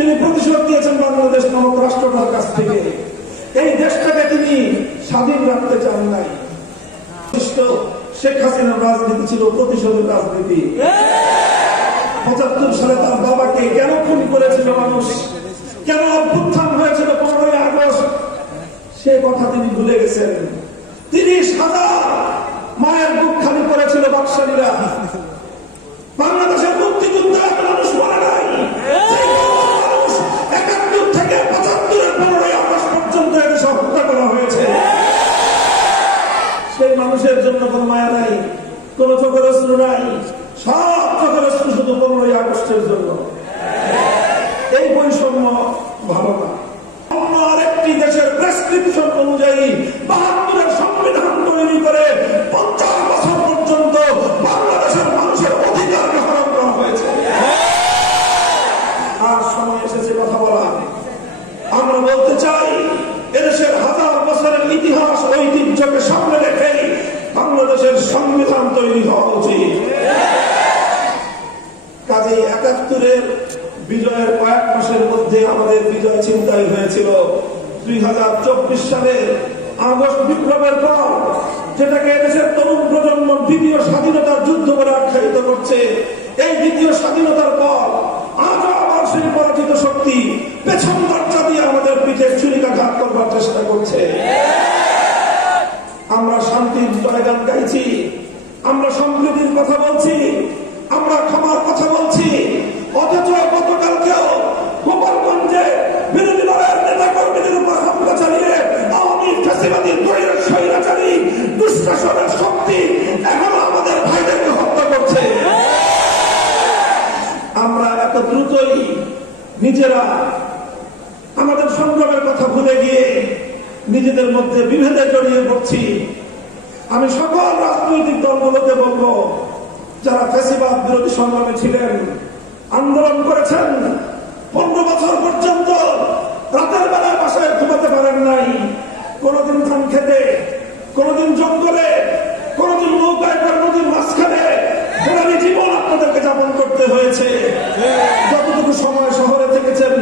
তিনি প্রতিশোধ দিয়েছেন বাংলাদেশ নামক রাষ্ট্রটার কাছ থেকে। এই দেশটাকে তিনি স্বাধীন রাখতে চান নাই। শেখ হাসিনার রাজনীতি ছিল প্রতিশোধের রাজনীতি। ৭৫ সালে তার বাবাকে কেন খুন করেছিল মানুষ, কেন অভ্যুত্থান হয়েছিল 15ই আগস্ট, সে কথা তিনি ভুলে গেছেন। ৩০,০০০ মায়ের বুক খালি করেছিল বাকশালীরা। বাংলাদেশের মুক্তিযুদ্ধে মানুষ মারা নাই। ৭১ থেকে ৭৫-এর 15ই আগস্ট পর্যন্ত এদেশে হত্যা করা হয়েছে। সেই মানুষের জন্য কোন মায়া নাই, কোন চোখের অশ্রু নাই। সব চোখের অশ্রু শুধু 15ই আগস্টের জন্য। এই বৈষম্য ভালো না। অন্য আরেকটি দেশের প্রেসক্রিপশন অনুযায়ী ৭২-এর সংবিধান তৈরি করে 50 বছর পর্যন্ত বাংলাদেশের মানুষের অধিকারকে হরণ করা হয়েছে। আর সময় এসেছে কথা বলা। আমরা বলতে চাই, এদেশের 1000 বছরের ইতিহাস ঐতিহ্যকে সামনে রেখে বাংলাদেশের সংবিধান তৈরি হওয়া উচিত। কাজেই ৭১-এর বিজয়ের কয়েক মাসের মধ্যে আমাদের বিজয় চিন্তাই হয়েছিল। 2024 সালের আগস্ট বিপ্লবের পর, যেটাকে এদেশের তরুণ প্রজন্ম দ্বিতীয় স্বাধীনতার যুদ্ধ বলে আখ্যায়িত করছে, এই দ্বিতীয় স্বাধীনতার পর আজও আবার সেই পরাজিত শক্তি পেছন দরজা দিয়ে আমাদের পিঠে ছুরিকাঘাত করবার চেষ্টা করছে। আমরা শান্তির জয়গান গাইছি, আমরা সম্প্রীতির কথা বলছি, আমরা ক্ষমার কথা বলছি, অথচ গতকালকেও গোপালগঞ্জে বিরোধী দলের নেতা কর্মীদের উপর হামলা চালিয়ে আওয়ামী ফ্যাসিবাদী স্বৈরাচারী দুঃশাসনের শক্তি এখনো আমাদের ভাইদেরকে হত্যা করছে। আমরা এত দ্রুতই নিজেরা আমাদের সংগ্রামের কথা ভুলে গিয়ে নিজেদের মধ্যে বিভেদে জড়িয়ে পড়ছি। আমি সকল রাজনৈতিক দলগুলোকে বলবো, যারা ফ্যাসিবাদ বিরোধী সংগ্রামে ছিলেন, আন্দোলন করেছেন, 15 বছর পর্যন্ত রাতের বেলায় বাসায় ঘুমাতে পারেন নাই, কোনদিন ধান খেতে, কোনদিন জঙ্গলে, কোনদিন নৌকায় করে নদীর মাঝখানে গোলামী জীবন আপনাদেরকে যাপন করতে হয়েছে। যতটুকু সময় শহরে থেকেছেন,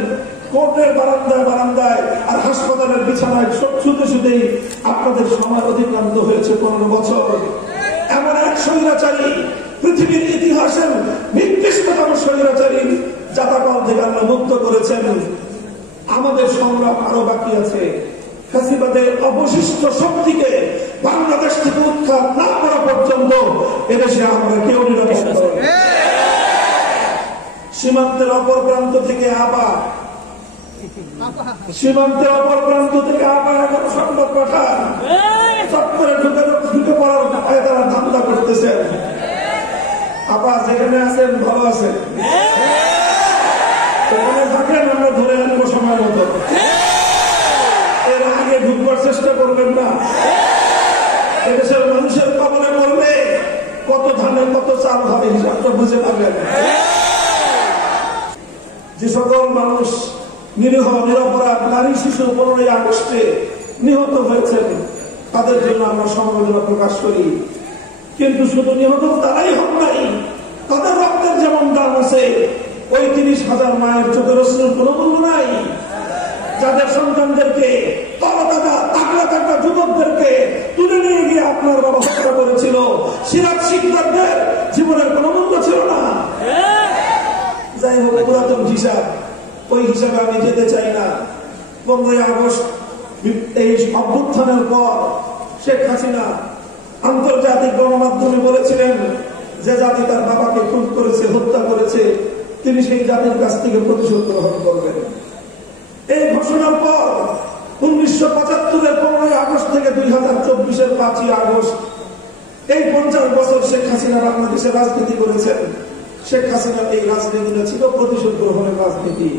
কোর্টের বারান্দায় বারান্দায় আর হাসপাতালের বিছানায় শুতে শুতেই আপনাদের সময় অতিক্রান্ত হয়েছে 15 বছর। এমন এক স্বৈরাচারী, পৃথিবীর ইতিহাসের নির্দিষ্টতম স্বৈরাচারী জাতাকল থেকে আল্লাহ মুক্ত করেছেন। আমাদের সংগ্রাম আরো বাকি আছে। ফ্যাসিবাদের অবশিষ্ট শক্তিকে বাংলাদেশ থেকে উৎখাত না করা পর্যন্ত এদেশে আমরা কেউ নিরাপদ নই। সীমান্তের অপর প্রান্ত থেকে আবার এখন সংবাদ পাঠান, চক্করে ঢুকে পড়ার তারা ধান্দা করতেছেন। আপা যেখানে আছেন ভালো আছেন, ওখানে থাকেন, আমরা ধরে আনবো সময় মতো। এর আগে ঢুকবার চেষ্টা করবেন না। এদেশের মানুষের কবলে পড়লে কত ধানে কত চাল হবে হিসাবটা বুঝে পাবেন। যে সকল মানুষ নিরীহ নিরপরাধ নারী শিশু 15ই আগস্টে নিহত হয়েছেন, তাদের জন্য আমরা সমবেদনা প্রকাশ করি। কিন্তু শুধু নিহত তারাই হন নাই, তাদের রক্তের যেমন দাম আছে, ওই 30,000 মায়ের চোখের অশ্রুর কোনো মূল্য নাই। যাদের সন্তানদেরকে, তাগড়া যুবকদেরকে তুলে নিয়ে গিয়ে আপনার বাবা হত্যা করেছিল, সিরাজ শিকদারদের জীবনের কোনো মূল্য ছিল না। যাই হোক, পুরাতন হিসাব, ওই হিসাবে আমি যেতে চাই না। 15ই আগস্ট এই অভ্যুত্থানের পর শেখ হাসিনা আন্তর্জাতিক গণমাধ্যমে বলেছিলেন, যে জাতি তার বাবাকে খুন করেছে, হত্যা করেছে, তিনি সেই জাতির কাছ থেকে প্রতিশোধ গ্রহণ করবেন। এই ঘোষণার পর 1975-এর 15ই আগস্ট থেকে 2024-এর 5ই আগস্ট, এই 50 বছর শেখ হাসিনা বাংলাদেশে রাজনীতি করেছেন। শেখ হাসিনার এই রাজনীতিটা ছিল প্রতিশোধ গ্রহণের রাজনীতি।